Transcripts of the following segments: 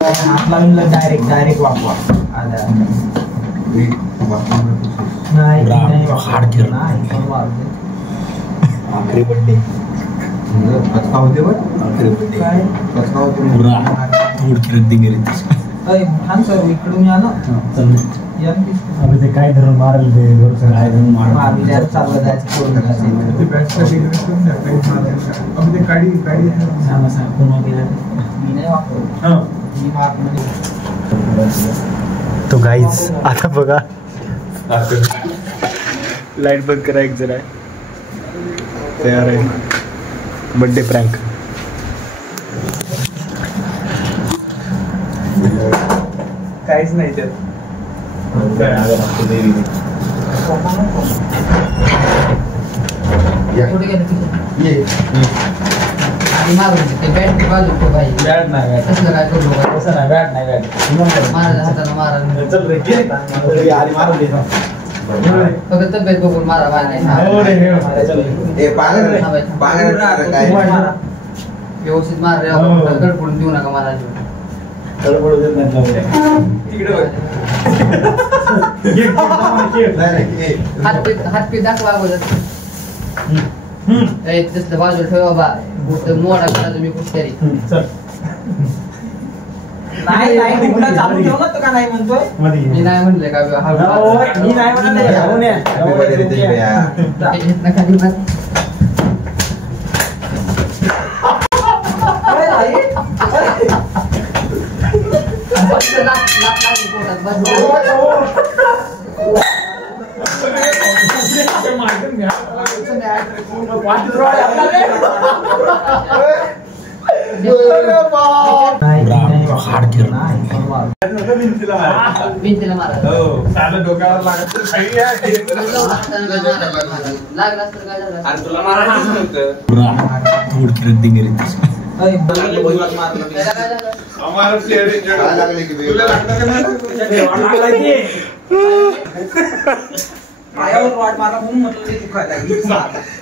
Direct वापवा नाही hard खेळ आखरी बड्डे कचका होते आखरी बड्डे काय कचका होते पुरा थोड खेळत गेली छान सर इकडून या ना चल या अबे ते काय धरून मारल ते वरचं काय धरून मार मी त्याला चाललं जायचं करून ते बॅटचा बिझनेस करून द्या अबे ते काडी सांगा कोण गेला मी नाही वापरत हां मी मार्क तो गाइस आता बघा लाइट बंद करा एक जरा तयार आहे बर्थडे प्रँक काहीच नाही त्यात तब्येत बघून मारा व्यवस्थित मार गडपडून देऊ नका मला हातपीठ दाखवा तसलं बाजूला ठेवा बा मोडा करा तुम्ही कुठतरी मी नाही म्हणले का हार्ड खेळ भिंतीला मारा डोक्यावर लागला असतं काय झालं थोड खेळत गेली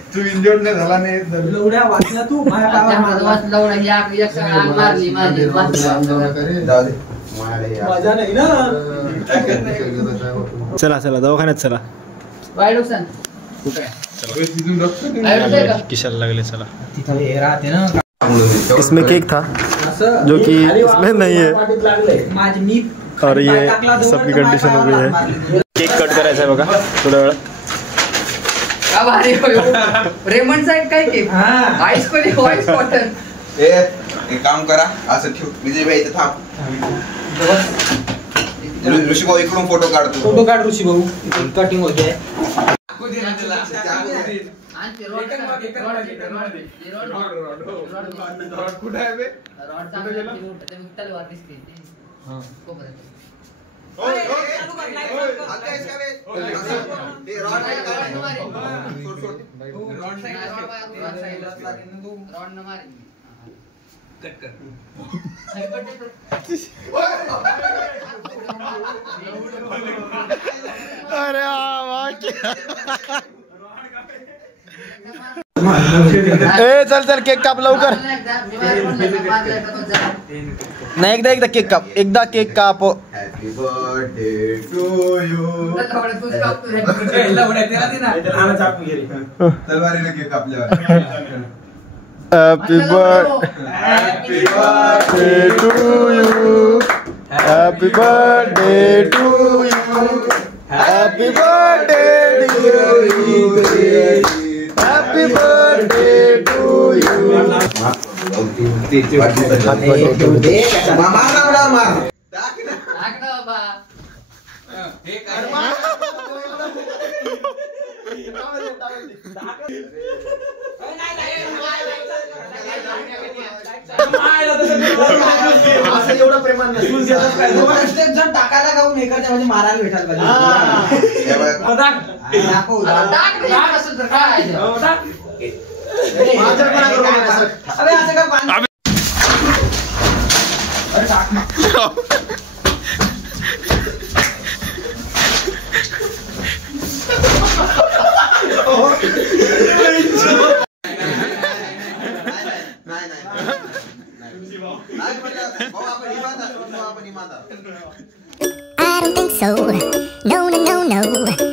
तू इंजर्ड नाही झाला नाही लवड्या वाचला तू चला चला दवाखान्यात चला किशाला लागले चला तिथं हे राहते ना इसमें केक था जो कि इसमें नहीं है और ये सबकी कंडीशन हो गई है केक कट करायचा आहे बघा थोड्या वेळात रेमंड साहेब काय केक आईस कोणी व्हाईट कॉटन एक काम करा असं ठेव विजय भाई इथे थांब ऋषी भाऊ इकडून फोटो काढ ऋषी भाऊ कटिंग होते अरे चल चल केक काप लवकर नाही एकदा केक काप हॅपी बर्थडे टू यू तलवारीने केक कापल्यावर Happy birthday to you. Happy birthday to you. Happy birthday dear you. Happy birthday to you. मार एवढं प्रेमान टाकायला गाऊन हे करते म्हणजे मारायला भेटायला नाही म्हणलं भाऊ आपण इमानदार, आपण इमानदार. I don't think so. No, no, no, no.